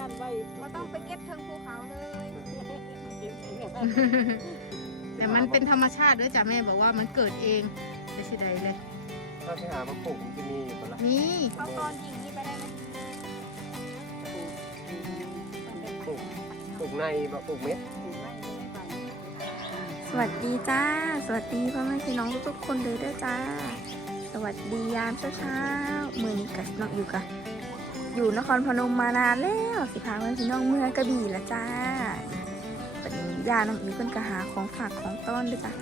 นั่นไว้บ่ต้องไปเก็บเทิงภูเขาเลยแต่มันเป็นธรรมชาติด้วยจ้ะแม่บอกว่ามันเกิดเองจะสิใดเลยถ้าไปหามาปลูกมันจะมีอยู่ปะล่ะนี่เขาตอนยิงนี่ไปได้ไหมปลูกปลูกในบ่ปลูกเม็ดสวัสดีจ้า สวัสดีพ่อแม่พี่น้องทุกๆคนเลยด้วยจ้า สวัสดียามเช้าๆมือนี้กับน้องอยู่กับ อยู่นครพนมมานานแล้วสิพาเพื่อนพี่น้องเมืองกระบี่ละจ้าวันนี้ยาน้องอีเพิ่นก็หาของฝากของต้อนด้วยจ้ะ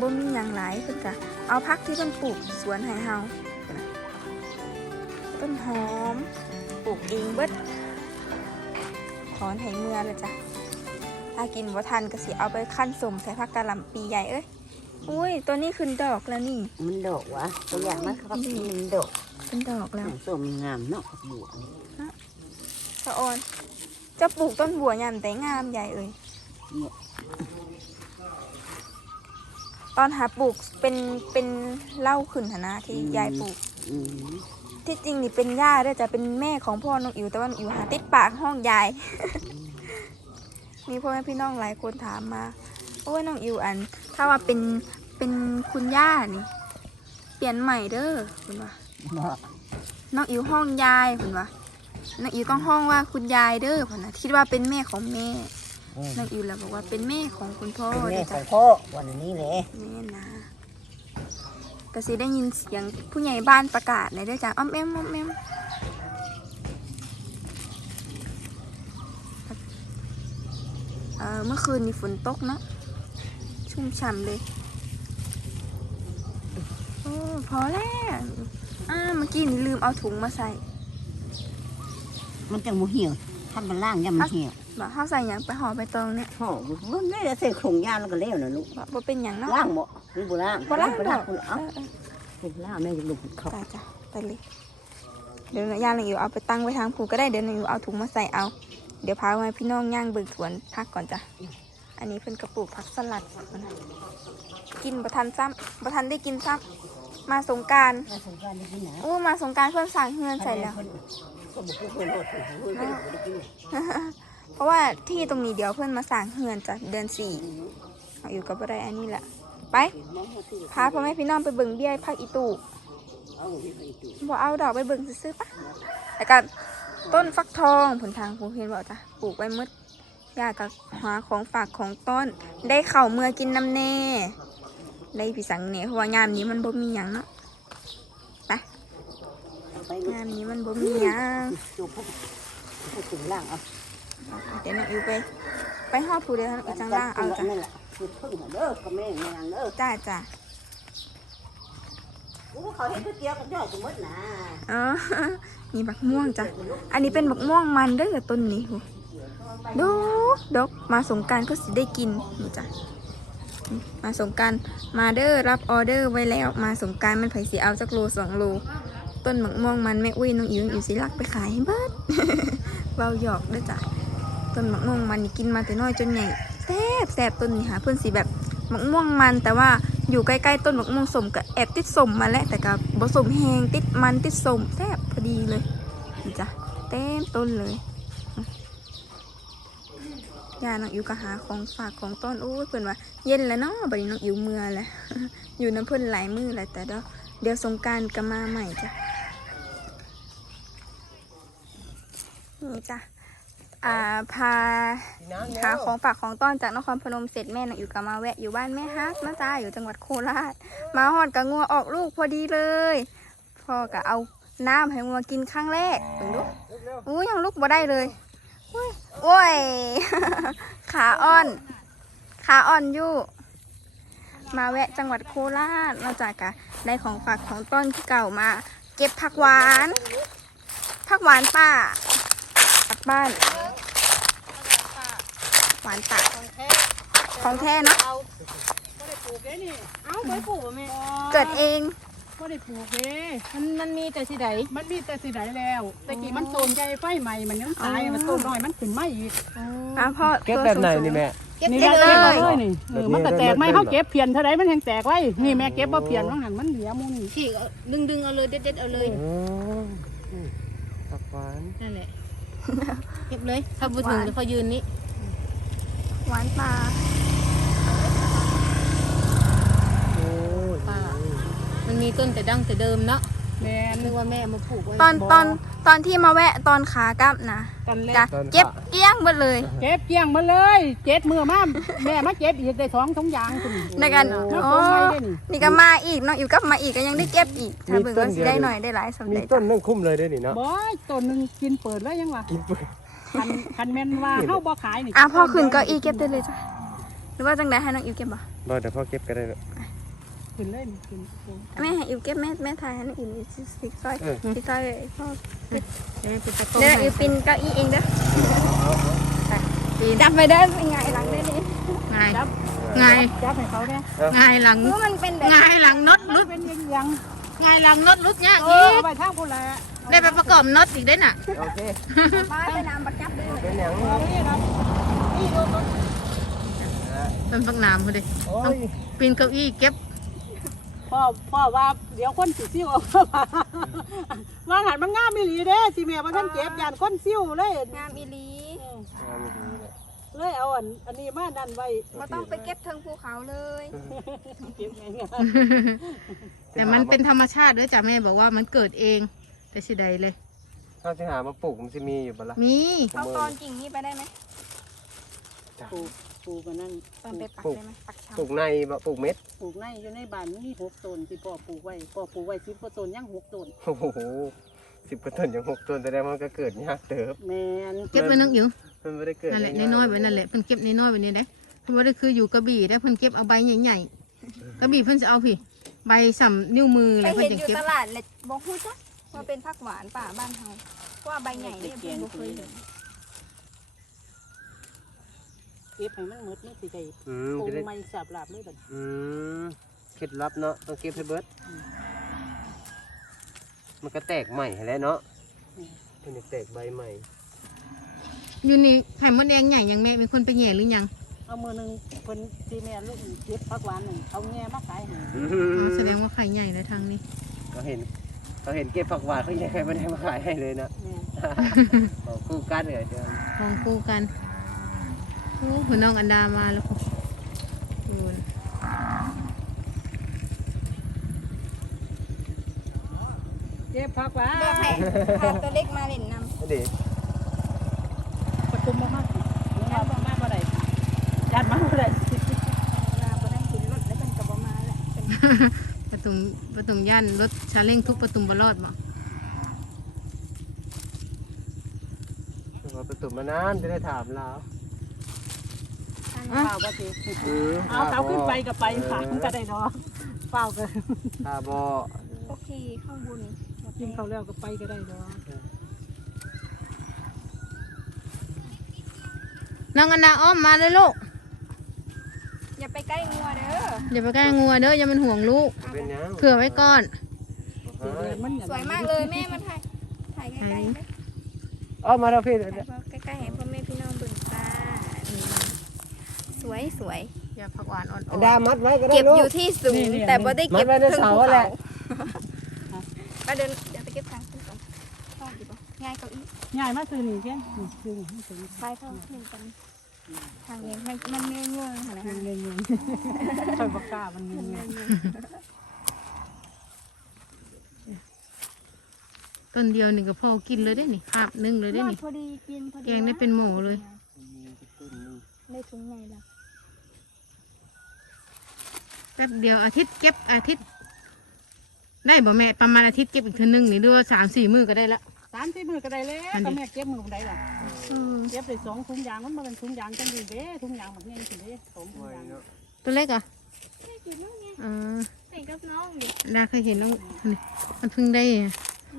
บ่มีอย่างหลายเพิ่นก็เอาพักที่เพิ่นปลูกสวนให้เฮาต้นหอมปลูกเองเบิดถอนให้เมื่อเลยจ้ะถ้ากินว่าทันก็สิเอาไปขั้นสมใส่ผักกะหล่ำปีใหญ่เอ้ยอุ้ยตัวนี้ขึ้นดอกแล้วนี่ มันดอกวะตัวอย่างมันเขาเป็นมันดอกขึ้นดอกแล้วส้มงามเนาะบัว สะออน จะปลูกต้นบัวยามแต่งามใหญ่เอ้ยตอนหาปลูกเป็นเป็นเหล่าขึ้นหนนะที่ยายปลูกอืมที่จริงนี่เป็นย่าด้วยจะเป็นแม่ของพ่อน้องอิ๋วแต่ว่าน้องอิ๋วหาติดปากห้องยาย มีพ่อแม่พี่น้องหลายคนถามมา โอ้ยน้องอิ๋วอัน ถ้าว่าเป็นเป็นคุณย่านี่ เปลี่ยนใหม่เด้อคุณว่าเนาะน้องอิ๋วห้องยายคุณว่า น้องอิ๋วต้องห้องว่าคุณยายเด้อพ่นนะคิดว่าเป็นแม่ของแม่น้องอิ๋วแล้วบอกว่าเป็นแม่ของคุณพ่อเป็นแม่เด้อขจ้ะองพ่อวันนี้เลยแม่นะก็สิได้ยินเสียงผู้ใหญ่บ้านประกาศเลยเด้อจ้ะอ้อมแอมอ้อมแอมเอ่อเมื่อคืนนี้ฝนตกเนาะชุ่มฉ่ำเลยโอ้พอแล้วอ่าเมื่อกี้นี่ลืมเอาถุงมาใส่ มันจังบ่เหี่ยวทำมันล่างยังมันเหี่ยวบอกเขาใส่หยังไปห่อใบตองเนี่ยห่อมันไม่ได้ใส่ถุงยางแล้วก็เลี้ยวนะลูกบอกบ่เป็นหยังเนาะล่างบ่หรือบ่ล่างบ่ล่างบ่ดล่าองกคุณเอเอาอเออเป็นล่างแม่จะลูกเขาจ้าจ้าไปเลยเดี๋ยวย่างหนึ่งอยู่เอาไปตั้งไว้ทางผูก็ได้เดี๋ยวหนึ่งอยู่เอาถุงมาใส่เอา เดี๋ยวพาไว้พี่น้องย่างเบิกสวนพักก่อนจ้ะอันนี้เพิ่นกระปลูกผักสลัดก่อนนะกินประทันซ้ำประทันได้กินซ้ำมาสงกรารมาสงกรานต์ได้กินนะอู้มาสงกรารเพื่อนสั่งเฮือนใส่แล้วก็บอก เพราะว่าที่ตรงนี้เดี๋ยวเพื่อนมาสั่งเฮือนจ้ะเดือนสี่อยู่กับอะไรอันนี้แหละไปพาพ่อแม่พี่น้องไปเบิ่งเบี้ยพักอีตู่บอกเอาดอกไปเบิ่งซื้อปะแล้วก็ต้นฟักทองผลทางผมเห็นบอกจ้ะปลูกไว้มืดยากกับหาของฝากของต้น ได้เข่าเมื่อกินน้ำแน่ได้ผีสังเน่เพราะว่างามนี้มันบ่มีหยังเนาะ ไปลูกงามนี้มันบ่มีหยังจุกพวกพวกถุงล่างเอาเดี๋ยวน้องอิวไป ไปหอดผู้เดียวน้องอิวจังล่างเอาจ้ะนั่นแหละคือพึ่งน่ะเด้อกับแม่แม่นางเด้อจ้าจ้าอู้เขาเห็นก๋วยเตี๋ยวกันย่อยกันหมดนะอ๋อมีบักม่วงจ้ะ อันนี้เป็นบักม่วงมันเด้อต้นนี้โหดกดกมาสงกรารก็สิได้กินนี่จ้ะนี่มาสงกรารมาเด้อรับออเดอร์ไว้แล้ว มาสงกรารมันไผสิเอาจักโลสองโล ต้นบักม่วงมันแม่อุ้ยน้องอิ๋วอิ๋วสิลักไปขายให้เบิดเบาหยอกด้อจ้ะต้นบักม่วงมันนี่กินมาแต่น้อยจนใหญ่แซ่บแซ่บต้นนี้หาเพื่อนสิแบบบักม่วงมันแต่ว่าอยู่ใกล้ๆต้นบักม่วงสมกับแอบติดสมมาแล้วแต่กับผสมแหงติดมันติดสมแซ่บพอดีเลยจ้ะเต็มต้นเลยยาน้องอิวก็หาของฝากของต้นโอ้เพื่อนว่าเย็นแล้วเนาะบัดนี้น้องอิวเมื่อแล้วอยู่น้ำเพื่อนหลายมือแล้วแต่เดี๋ยวเดี๋ยวสงการก็มาใหม่จ้ะ นี่จ้ะอ่าพาน้ำหาของฝากของต้อนจากนครพนมเสร็จแม่น่ะอยู่กับมาแวะอยู่บ้านแม่ฮักนะจ้าอยู่จังหวัดโคราชมาหอดกับงัวออกลูกพอดีเลยพ่อก็เอาน้ำให้งัวกินครั้งแรกถึงดูอู้ยังลุกบ่ได้เลยอุ้ยโอ้ยขาอ่อน ขาอ่อนอยู่ มาแวะจังหวัดโคราชนอกจากกะได้ของฝากของต้นที่เก่ามา เก็บผักหวานผักหวานป่า กลับบ้านหวานตักของแท้เนาะเอาไม่ได้ปลูกเด้นี่เอ้าไม่ปลูกแม่เกิดเองไม่ได้ปลูกเด้มันมันมีแต่สิใดมันมีแต่สิไดแล้วแต่กี้มันโซนใจไฟใหม่มันยังตายมันโซนน้อยมันขึ้นไม่อีกอะพ่อเก็บแบบไหนนี่แม่เก็บนี่ได้แหเลละยเลยนี่เออมันก็แตกไม่เขาเก็บเพียนเท่าไรมันแหงแตกไว้นี่แม่เก็บบ่เพียนว่าหันมันเหลือมูนี่ฉีกเอาดึงดึงเอาเลยเด็ดเด็ดเอาเลยโอ้ตับหวานนั่นแหละ ก็บเลยถ้าบุถึงเดี๋ยวเขายืนนี้ หวานปลาโอ้ยป่ามันมีต้นแต่ดั้งแต่เดิมเนาะ แม่นนึกว่าแม่เอามาปลูกไว้ตอนตอนตอนที่มาแวะตอนขากลับนะตอนแรกะกเก็บเกลี้ยงหมดเลยเก็บเกี้ยงมาเลย เจ็ดมือมาแม่มาเก็บอีกได้สองถุงยางคุณในการโอ้โอ้โหไม่ได้นี่นี่ก็มาอีกเนาะอยู่กลับมาอีกก็ยังได้เก็บอีกถ้าเบิ่งว่าสิได้หน่อยได้หลายสำมีเร็จต้นนึงคุ้มเลยด้วยนี่เนาะบ่ยต้นหนึ่งกินเปิดแล้วยังวะกินเปื่อยคันคันแม่นว่าเฮาบ่ขายนี่อะพ่อขึ้นเก็อีเก็บได้เลยจ้ะหรือว่าจังไดให้น้องอิวเก็บบ่บ่เดี๋ยวพ่อเก็บก็ได้เนอะ ขึ้นเลยขึ้นแม่ให้อิวเก็บแม่แม่ถ่ายให้น้องอิวสิสิซอยเออสิซอยเลยพ่อเดี๋ยวเป็นตะกร้เดี๋ยวน้อเอวปีนเก้าอี้เองเด้อปีนจับไปเด้อเป็นไงหลังได้นี่ง่ายง่ายจับให้เขาเนี่ยง่ายหลังมันเป็นแบบง่ายหลังน็อตมัรุนดเป็นยังยังง่ายหลังน็อตรุดยากเออีอกเอาไปทางผู้แลได้ไปประกอบน็อตอีกได้น่ะโอเคป้าไปนำบักจับด้เป็นหยังเอานี่ครับนี่ดูต้นเป็นฟักน้ำพอดีโอ้ยปีนเก้าอี้เก็บ พ่อพ่อว่าเดี๋ยวคนสิซิ่วเอาเข้ามาว่าหันมันงามอีหลีเด้สิแม่ว่าท่านเก็บยานคนซิ่วเลยงามอีหลีงามดีเลยเลยเอาอันอันนี้มานั่นไว้บ่ต้องไปเก็บเทิงภูเขาเลยเก็บไงายแต่มันเป็นธรรมชาติด้วยจ้ะแม่บอกว่ามันเกิดเองแต่สิใดเลย ถ้าจะหามาปลูกมันจะมีอยู่บ่ล่ะมีเอาตอนกิ่งนี้ไปได้ไหมๆปลูก ปลูกมันนั่นตอนไปปักได้ไหมปักเชาปลูกในบ่ปลูกเม็ดปลูกในอยู่ในบ้านมีหกต้นที่พ่อปลูกไว้พ่อปลูกไว้สิบกว่าต้นยังหกต้นโอ้โหสิบกว่าต้นยังหกต้นแสดงว่ามันก็เกิดยากเติบแม่นเก็บไว้นึกอยู่มันไม่ได้เกิดนั่นแหละง่ายๆน้อยๆไว้นั่นแหละเพิ่นเก็บน้อยๆไว้นี่เด้เพิ่นว่าได้คืออยู่กระบี่ได้เพิ่นเก็บเอาใบใหญ่ๆกระบี่เพิ่นจะเอาพี่ใบสัมนิ้วมือเลไปยเพิ่เห็นนจะอยู่เก็บตลาดเลยบอกฮู้จ้ะว่าเป็นผักหวานป่าบ้านเฮาเพราะว่าใบใหญ่เนี่ยเพิ่นบ่เคยเห็น เก็บให้มันหมดนี่สิได้อืมปลูจะกได้ไม่สับหลาบเลยบัดอืมเคล็ดลับเนาะต้องเก็บให้เบิด มันก็แตกใหม่ให้แล้วเนาะมันจะแตกใบใหม่ อยู่นี่ไข่มดแดงใหญ่ยังแม่เป็นคนไปแย่หรือยังเอามือหนึงเพิ่นสิแม่ลูกเก็บผักหวานหนึ่งเอาแง่มาขายให้อือ๋อมแสดงว่าไข่ใหญ่เลยทางนี้ เขาเห็นเขาเห็นเก็บผักหวานเขายังไงไม่ได้มาขายให้เลยนะ แม่นบอกคู่กันเลยเดี๋ยวของคู่กัน โอ้หัวน้องอันดามาแล้วค่ะดูนะเก็บผักหวานเลือกให้พาตัวเล็กมาเล่นนำเดี๋ยวประตุมมากๆยัดมากๆบ่ได้ยัดมาบ่ได้เวลาบ่ได้เห็นรถแล้วเพิ่นก็บ่มาแล้วเพิ่นประตุมประตุมย่านรถชาเล้งทุกประตุมบรอดบ่เราไปตุ่มมานานจะได้ถามเรา เปล่าก็สิเอาเตาขึ้นไปก็ไปฝางก็ได้ดอกเปล่าก็ตาบอโอเคข้างบนกินข้าวแล้วก็ไปก็ได้ดอกน้องอันดาอ้อมมาเลยลูกอย่าไปใกล้งัวเด้ออย่าไปใกล้งัวเด้ออย่ามันห่วงลูกเป็นยังเผื่อไว้ก่อนเดี๋ยวมันสวยมากเลยแม่มาถ่ายถ่ายใกล้ๆไหมอ๋อมาแล้วพี่ถ่ายใกล้ๆให้พ่อแม่พี่น้องเบิ่งตานี่ สวยสวยอย่าผักหวานอ่อนดามัดไว้ก็ได้เก็บลูอกยู่ที่สูงแต่บ่ได้เก็บมัดไว้ในเสาแหละไปเดินเดี๋ยวไปเก็บทางขึ้นก่อนเข้าดีป่ะง่ายเก้าอี้ง่ายมากคือนี่เพี้ยนนี่คือนี่คือไปเข้าหนึ่งกันทางนี้มันมันเงื่อนเงื่อนขนาดนั้นเงินเงินคอยบอกกล้ามันเงินเงินต้นเดียวนี่ก็พอกินเลยได้นี่คาบนึ่งเลยได้นี่ พอดีกินพอดีแกงได้เป็นหมูเลยได้ถุงใหญ่ละ แป๊บเดียวอาทิตย์เก็บอาทิตย์ ได้บ่แม่ประมาณอาทิตย์เก็บอีกเทีนึงนี่ด้วยสามสี่มื้อก็ได้ละ สามสี่มือก็ได้แล้วก็แม่เก็บมือได้ล่ะอืมเก็บได้สองถุงยางมันมาเป็นถุงยางจังดีเด้ถุงยางแบบนี้สิเด้สองถุงยางตัวเล็กอะได้กินน้องไงอ่าใส่กับน้องดิดาเคยเห็นน้องนี่มันเพิ่งได้อะ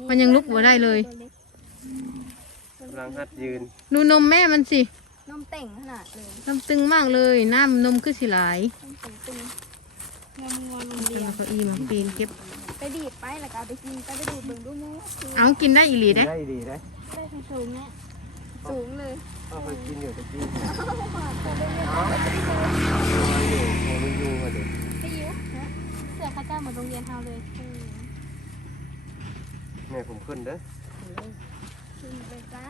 มันยังลุกบ่ได้เลย กำลังหัดยืนดูนมแม่มันสินมเต่งขนาดเลยน้ำตึงมากเลยน้ำนมคือสิหลายนมเต่งตึง งอมงอมเอาเรียงเก้าอี้มาปีนเก็บ ไปดีดไปแล้วก็เอาไปกินไปไปดูดเบิ่งดูมูคือเอากินได้อีหลีได้ได้ดีได้ได้สูงเนี่ยสูงเลยเอาไปกินอยู่ตะกี้พอได้เรียกเอาไปกินอยู่โอ้ยยูมาเด็กไปยิ้วเสือข้าเจ้าเหมือนโรงเรียนเฮาเลยแม่ผมขึ้นเด้อขึ้นไปจ้า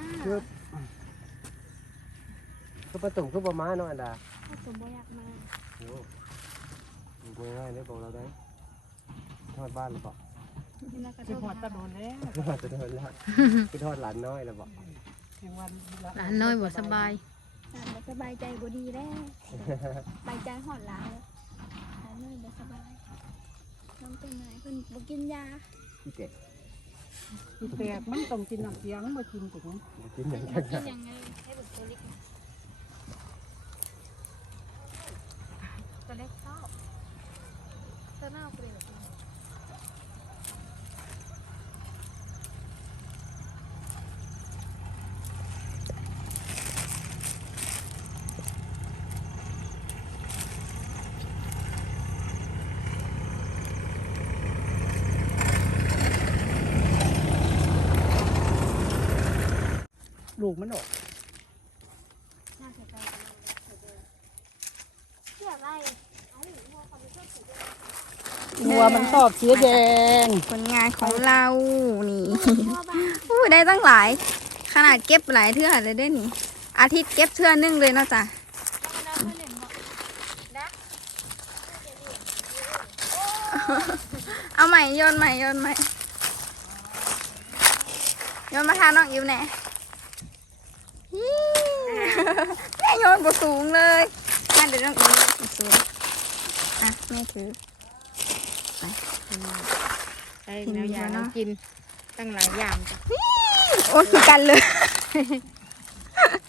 คือประตุ่มคือประมาณเนาะอันดาถ้าสมบ่อยากมาโอ้ ดูง่ายๆได้บอกเราได้ทอดบ้านหรือเปล่าที่นักกระสิโดหอดดตะโดนแล้วทอดจะทอดละคือทอดหลานน้อยแล้วบอกเพียงวันหลานน้อยบ่สบายอ่านบ่สบายใจบ่ดีแล้วใบใจหอดหลายแล้วหายเลยบ่สบายน้องเป็นไงเพิ่นบ่กินยาพี่เจ็ดอีแตกมันต้องกินน้ำเสียงมากินถึงกินอย่างบ่จังกินยังไงให้เบิกตัวเล็กตัวเล็กเข้าตัวหน้าเปลี่ยน ลูกมันออกน่าเสียใจเสียอะไรหัวมันชอบสีแดงผลงานของเรานี่อู้ได้ตั้งหลาย ขนาดเก็บหลายเทื่อเลยได้นี่ อาทิตย์เก็บเทื่อนึงเลยเนาะจ้ะเอาใหม่โยนใหม่โยนใหม่โยนมาทางน้องอิวแน่ฮี่แม่โยนบสูงเลยมาเดี๋ยวน้องอิวบ่สูงอะแม่ถือได้แนวยาน้องกินตั้งหลายอย่างจ้ะโอ้ยคือกันเลย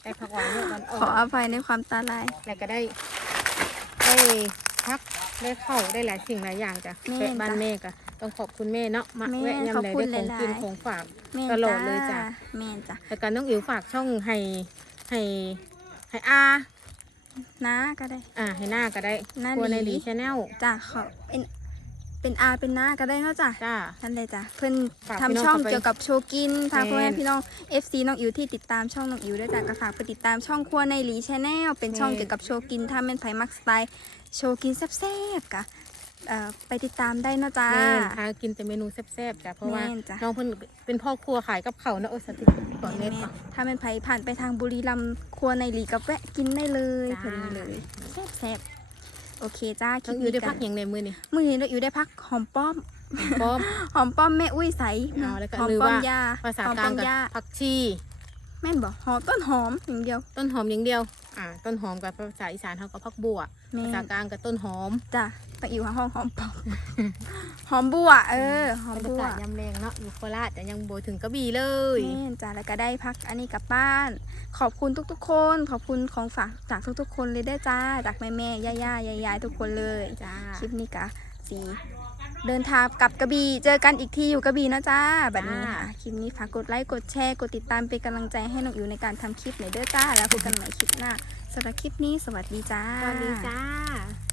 ได้ผักหวานเนี่ยมันอขออกอภัยในความตาลายแล้วก็ได้ได้พักได้เข้าได้หลายสิ่งหลายอย่างจ้ะแม่แวะบ้านจ้ะแม่ก็ต้องขอบคุณแม่เนาะมาแม่แวะยำขอบใดคุณได้ของหลายๆกินของฝากแม่นตลอดเลยจ้ะแม่นจ้ะแล้วก็น้องอิ๋วฝากช่องให้ให้ ให้อาน้าก็ได้ อ่าให้หน้าก็ได้หน้าครัวในดีหลีชาแนล จ้ะขอเป็นเป็นอาเป็นน้าก็ได้เนาะจ้ะจ้า นั่นเลยจ้ะเพิ่นฝากทำพี่น้องช่องเข้าไปเกี่ยวกับโชว์กินทางพ่อแม่แม่นพี่น้อง FC น้องอิ๋วที่ติดตามช่องน้องอิ๋วด้วยจ้ะก็ฝากไปติดตามช่องครัวในหลีชาแนลเป็นช่องแม่น เกี่ยวกับโชว์กินถ้าเป็นไผมักสไตล์โชว์กินแซ่บๆกะเอ่อ ไปติดตามได้เนาะจ้าแม่นพากินแต่เมนูแซ่บๆจ้ะเพราะว่าแม่นจ้ะ น้องเพิ่นเป็นพ่อครัวขายกับเขาวเนาะโอ้สติก่อนเน็ตแม่ก่อนถ้าเป็นไผผ่านไปทางบุรีรัมย์ครัวในหลีกับแวะกินได้เลยจ้า เพิ่นนี่เลยแซ่บๆโอเคจ้าคน้ลิองปอิ๋วนี้ได้กัพักนอย่างในมือนี่มื้อนี้น้องอิ๋วได้พักหอมป้อม ป้อมหอมป้อมแม่อุ้ยใสเอาแล้วก็หอมหรือป้อมว่ายาภาษาหอมกลาป้องมกับยาผักชี แม่นบอกหอมต้นหอมอย่างเดียว ต้นหอมอย่างเดียว อ่า ต้นหอมกับภาษาอีสานเขาก็พักบัวแม่ ภาษากลางกับต้นหอมจ้ะไปอยู่ห้องหอมป้อมหอมบัว เออ หอมบรรบัยาวกาศยำแรงเนาะอยู่โคราชแต่ยังโบถึงกระบี่เลย แม่นจ้ะแล้วก็ได้พักอันนี้กลับบ้าน ขอบคุณทุกๆ คน ขอบคุณของฝากจากทุกๆ คนเลยได้อจ้า จากแม่แม่ๆย่าย่ายายยายๆทุกคนเลย จ้า คลิปนี้กะสี เดินทางกลับกระบี่เจอกันอีกที่อยู่กระบี่นะจ้าแบบนี้ค่ะคลิปนี้ฝากกดไลค์กดแชร์กดติดตามเป็นกำลังใจให้น้องอิ๋วในการทำคลิปหน่อยเด้อจ้า แล้วพบกันใหม่คลิปหน้าสำหรับคลิปนี้สวัสดีจ้า สวัสดีจ้า